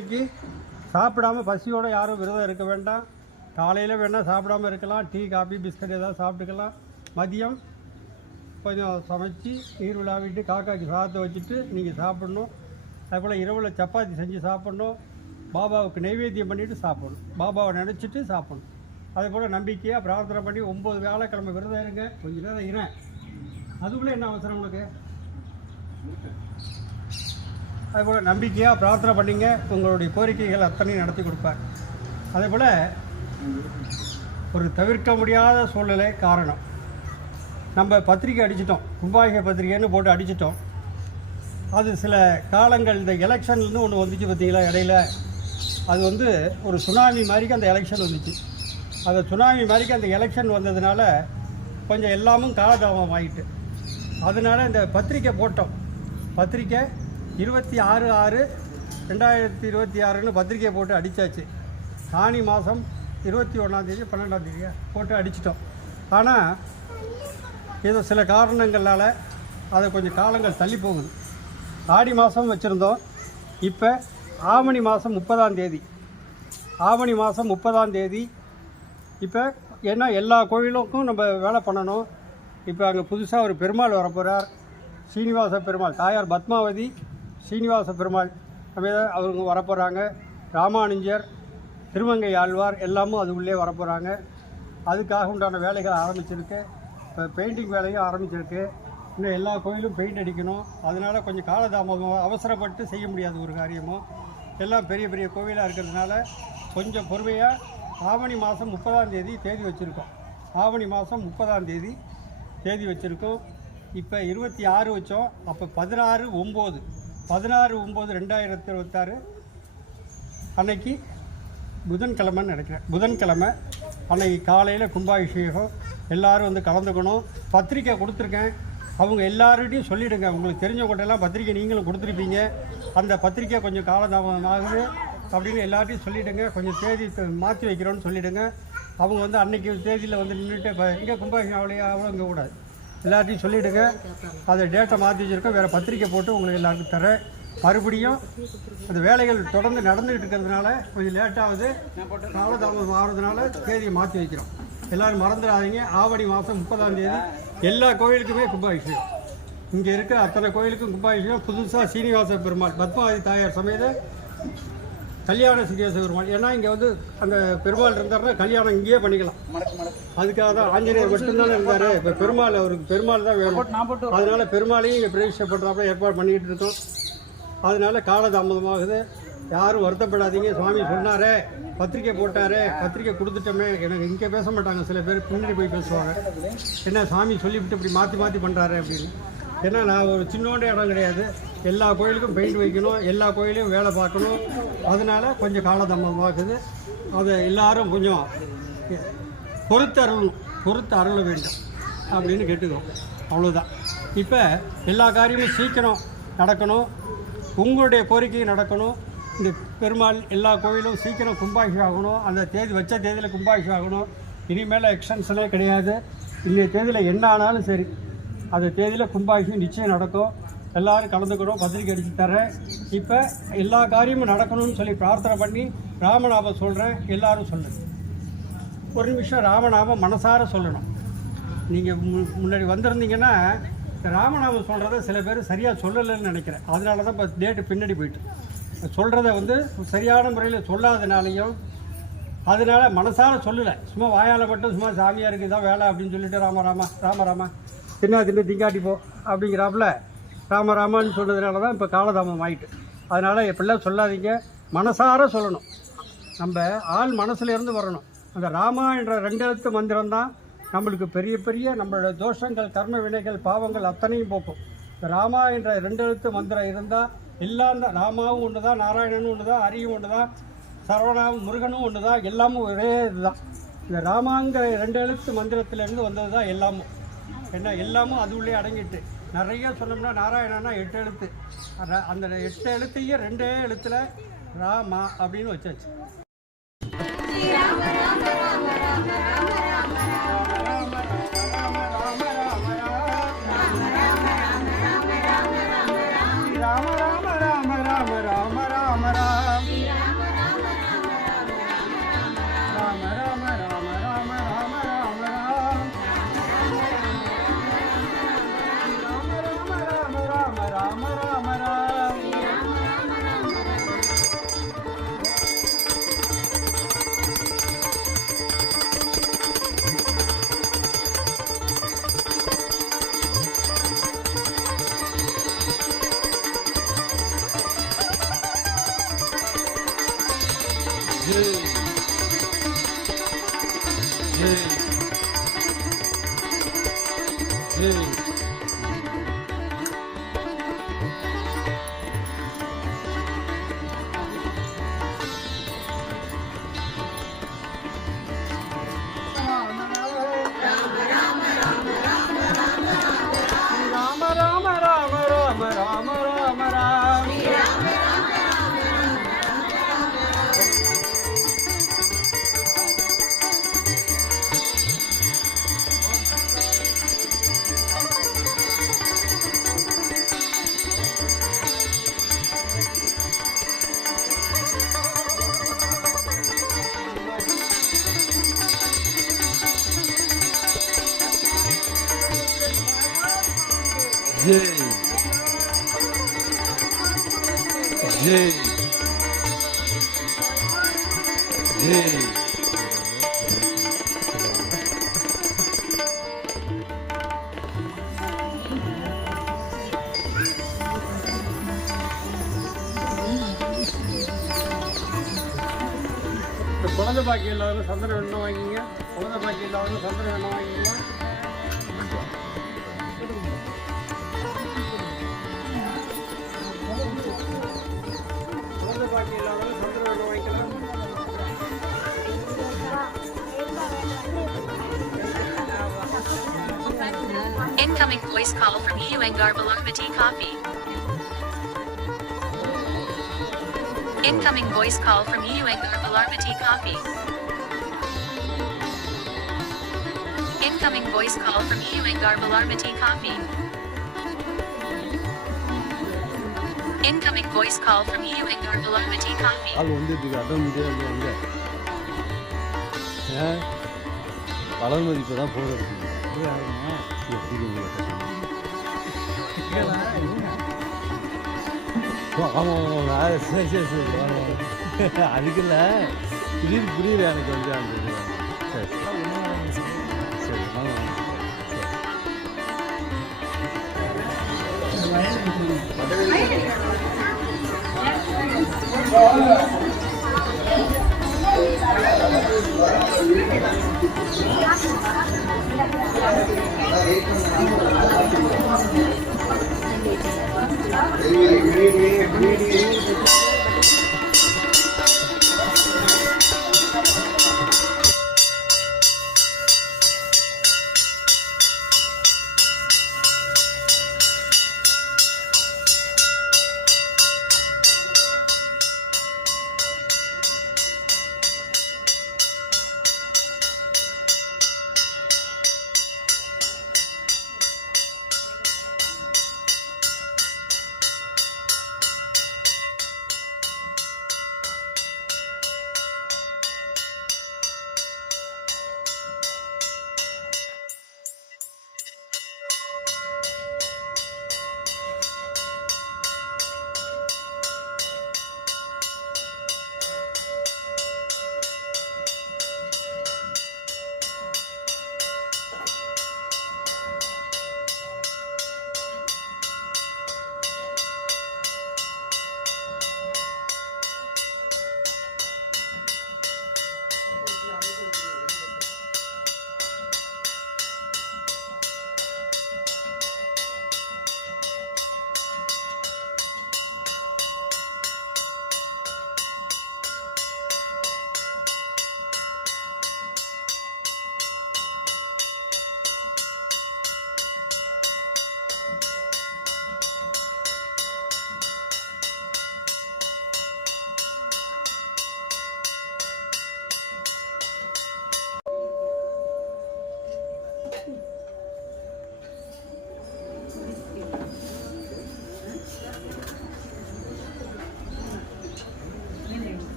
இன்னைக்கு சாப்பிடாம பசியோடு யாரும் விரதம் இருக்க வேண்டாம். காலையில் வேணால் சாப்பிடாமல் இருக்கலாம், டீ காஃபி பிஸ்கட் ஏதாவது சாப்பிட்டுக்கலாம். மதியம் கொஞ்சம் சமைச்சி நீர் விழாவிட்டு காக்காய்க்கு சாதத்தை வச்சுட்டு நீங்கள் சாப்பிட்ணும். அதுபோல் இரவில் சப்பாத்தி செஞ்சு சாப்பிட்ணும். பாபாவுக்கு நைவேத்தியம் பண்ணிவிட்டு சாப்பிடணும். பாபாவை நினச்சிட்டு சாப்பிடணும். அதேபோல் நம்பிக்கையாக பிரார்த்தனை பண்ணி 9 வியாழக்கிழமை விரதம் இருங்க. கொஞ்சம் நேரம் இருங்க. அதுக்குள்ளே என்ன அவசரம் உங்களுக்கு? அதேபோல் நம்பிக்கையாக பிரார்த்தனை பண்ணிங்க, உங்களுடைய கோரிக்கைகள் அத்தனையும் நடத்தி கொடுப்பார். அதேபோல் ஒரு தவிர்க்க முடியாத சூழ்நிலை காரணம், நம்ம பத்திரிக்கை அடிச்சிட்டோம், கும்பாபிஷேக பத்திரிக்கைன்னு போட்டு அடிச்சிட்டோம். அது சில காலங்கள் இந்த எலெக்ஷன்லேருந்து ஒன்று வந்துச்சு பார்த்தீங்களா இடையில, அது ஒரு சுனாமி மாதிரிக்கு அந்த எலெக்ஷன் வந்துச்சு. அந்த சுனாமி மாதிரிக்கு அந்த எலெக்ஷன் வந்ததுனால கொஞ்சம் எல்லாமும் காலதாமம் ஆகிட்டு, அதனால் இந்த பத்திரிக்கை போட்டோம். பத்திரிக்கை 26/6/2026 பத்திரிக்கை போட்டு அடித்தாச்சு. ஆனி மாதம் 21 12 போட்டு அடிச்சிட்டோம். ஆனால் ஏதோ சில காரணங்களால் அதை கொஞ்சம் காலங்கள் தள்ளி போகுது. ஆடி மாதம் வச்சுருந்தோம், இப்போ ஆவணி மாதம் 30 ஆவணி மாதம் 30 இப்போ ஏன்னா எல்லா கோவிலுக்கும் நம்ம வேலை பண்ணணும். இப்போ அங்கே புதுசாக ஒரு பெருமாள் வரப்போகிறார், சீனிவாச பெருமாள். தாயார் பத்மாவதி சீனிவாச பெருமாள் அவங்க வரப்போகிறாங்க. ராமானுஜர், திருமங்கை ஆழ்வார் எல்லாமும் அது உள்ளே வரப்போகிறாங்க. அதுக்காக உண்டான வேலைகள் ஆரம்பிச்சிருக்கு. இப்போ பெயிண்டிங் வேலையும் ஆரம்பிச்சிருக்கு. இன்னும் எல்லா கோயிலும் பெயிண்ட் அடிக்கணும். அதனால் கொஞ்சம் காலதாமதம், அவசரப்பட்டு செய்ய முடியாது ஒரு காரியமும். எல்லாம் பெரிய பெரிய கோவிலாக இருக்கிறதுனால கொஞ்சம் பொறுமையாக ஆவணி மாதம் 30 தேதி வச்சுருக்கோம். ஆவணி மாதம் 30 தேதி வச்சுருக்கோம். இப்போ 26 வச்சோம். அப்போ 16/9/2026 அன்னைக்கு புதன்கிழமைன்னு நினைக்கிறேன். புதன்கிழமை அன்னைக்கு காலையில் கும்பாபிஷேகம். எல்லோரும் கலந்துக்கணும். பத்திரிக்கை கொடுத்துருக்கேன், அவங்க எல்லார்கிட்டையும் சொல்லிவிடுங்க. உங்களுக்கு தெரிஞ்சவங்கள்டெல்லாம் பத்திரிக்கை நீங்களும் கொடுத்துருப்பீங்க. அந்த பத்திரிக்கை கொஞ்சம் காலதாமதம் ஆகுது அப்படின்னு எல்லார்ட்டையும் சொல்லிவிடுங்க. கொஞ்சம் தேதி மாற்றி வைக்கிறோன்னு சொல்லிவிடுங்க. அவங்க அன்னைக்கு தேதியில் நின்றுட்டு இப்போ இங்கே கும்பாபிஷேகம் அவ்வளோ இங்கே கூடாது. எல்லார்ட்டையும் சொல்லிவிடுங்க. அதை டேட்டை மாற்றி வச்சுருக்கோம். வேறு பத்திரிக்கை போட்டு உங்களுக்கு எல்லாருக்கும் தரேன். மறுபடியும் அந்த வேலைகள் தொடர்ந்து நடந்துகிட்டு இருக்கிறதுனால கொஞ்சம் லேட்டாகுது, காலதாமதம் ஆகிறதுனால தேதியை மாற்றி வைக்கிறோம். எல்லோரும் மறந்துடாதீங்க. ஆவணி மாதம் 30 எல்லா கோயிலுக்குமே கும்பாபிஷேகம். இங்கே இருக்கிற அத்தனை கோயிலுக்கும் கும்பாபிஷேகம். புதுசாக சீனிவாச பெருமாள், பத்மாவதி தாயார் சமேத கல்யாண சீனிவாச பெருமாள். ஏன்னா இங்கே அந்த பெருமாள் இருந்தாருன்னா கல்யாணம் இங்கேயே பண்ணிக்கலாம். அதுக்காக தான் ஆஞ்சநேயர் மட்டும்தானே இருந்தார். இப்போ அவருக்கு பெருமாள் தான் வேணும். அதனால பெருமாளையும் இங்கே பிரவேசம் பண்ணுறாப்புல ஏற்பாடு பண்ணிக்கிட்டு இருக்கோம். அதனால காலதாமதமாகுது. யாரும் வருத்தப்படாதீங்க. சுவாமி சொன்னாரே, பத்திரிக்கை போட்டாரே, பத்திரிக்கை கொடுத்துட்டோமே. எனக்கு இங்கே பேச மாட்டாங்க, சில பேர் பின்னாடி போய் பேசுவாங்க. என்ன சாமி சொல்லிவிட்டு இப்படி மாற்றி பண்ணுறாரு அப்படின்னு. ஏன்னா நான் ஒரு சின்னோண்ட இடம் கிடையாது. எல்லா கோயிலுக்கும் பெயிண்ட் வைக்கணும், எல்லா கோயிலையும் வேலை பார்க்கணும். அதனால் கொஞ்சம் காலதாமதமாகுது. அதை எல்லாரும் கொஞ்சம் பொறுத்து அருள வேண்டும் அப்படின்னு கேட்டுக்கிறோம். அவ்வளோதான். இப்போ எல்லா காரியமும் சீக்கிரம் நடக்கணும். உங்களுடைய கோரிக்கை நடக்கணும். இந்த பெருமாள் எல்லா கோயிலும் சீக்கிரம் கும்பாபிஷேகம் ஆகணும். அந்த தேதி வச்ச தேதியில் கும்பாபிஷேகம் ஆகணும். இனிமேல் எக்ஸ்டென்ஷனே கிடையாது. இந்த தேதியில் என்ன ஆனாலும் சரி, அந்த தேதியில் கும்பாபிஷேகம் நிச்சயம் நடக்கும். எல்லோரும் கலந்துக்கணும். பத்திரிக்கை அடித்து தரேன். இப்போ எல்லா காரியமும் நடக்கணும்னு சொல்லி பிரார்த்தனை பண்ணி ராமநாமம் சொல்கிறேன். எல்லோரும் சொல்லுங்கள். ஒரு நிமிஷம் ராமநாமம் மனசார சொல்லணும். நீங்கள் முன்னாடி வந்திருந்தீங்கன்னா ராமநாமம் சொல்கிறத சில பேர் சரியாக சொல்லலைன்னு நினைக்கிறேன். அதனால தான் இப்போ டேட்டு பின்னாடி போயிட்டு சொல்கிறத சரியான முறையில் சொல்லாதனாலையும், அதனால் மனசார சொல்லலை, சும்மா வாயால் மட்டும் சும்மா சாமியாருக்கு தான் வேலை அப்படின்னு சொல்லிட்டு ராமராமா தின்னு திங்காட்டி போ அப்படிங்கிறாப்புல ராமராமான்னு சொன்னதுனால தான் இப்போ காலதாமம் ஆகிட்டு. அதனால் எப்படிலாம் சொல்லாதீங்க, மனசார சொல்லணும். நம்ம ஆள் மனசுலேருந்து வரணும். அந்த ராமா என்ற 2 எழுத்து மந்திரம்தான் நம்மளுக்கு பெரிய பெரிய நம்மளோட தோஷங்கள், கர்ம வினைகள், பாவங்கள் அத்தனையும் போக்கும். இந்த ராமா என்ற 2 எழுத்து மந்திரம் இருந்தால் எல்லாம் தான். ராமாவும் ஒன்று தான், நாராயணனும் ஒன்று தான், ஹரியும் ஒன்று தான், சரவணாவும் முருகனும் ஒன்று தான், எல்லாமும் ஒரே இதுதான். இந்த ராமாங்கிற 2 எழுத்து மந்திரத்திலேருந்து வந்தது தான் எல்லாமும். என்ன எல்லாமும் அது உள்ளே அடங்கிட்டு. நிறைய சொன்னோம்னா நாராயணனா 8 எழுத்து. அந்த 8 எழுத்தையும் 2 எழுத்தில் ராமா அப்படின்னு வச்சாச்சு. ராம ராம ராம ராம ராம ராம ராம ஜெய் ஜெய் ஜெய் ராம ராம ராம ராம ராம ராம ராம ஜெய் ஜெய் ஜெய் குழந்தை பாக்கி இல்லாத சந்திரன் எண்ணெய் வாங்கிங்க. குழந்தை பாக்கி இல்லாத சந்திரன் எண்ணெய் வாங்கிக்கலாம். குழந்தை பாக்கி இல்லாத சந்திரன் எண்ணெய் வாங்கிக்கலாம். Incoming voice call from Huangar Balarmati Coffee. Incoming voice call from Huangar Balarmati Coffee. Incoming voice call from Huangar Balarmati Coffee. Incoming voice call from Huangar Balarmati Coffee. ஆள் வந்துட்டு அட்டன் முடியாது அங்கே வளர்மதி இப்போ தான் போகிறது ஆமாம் சரி சரி சரி அதுக்கு இல்லை திடீர்னு புரியுது எனக்கு வந்து அந்த சரி சரி வாங்க Really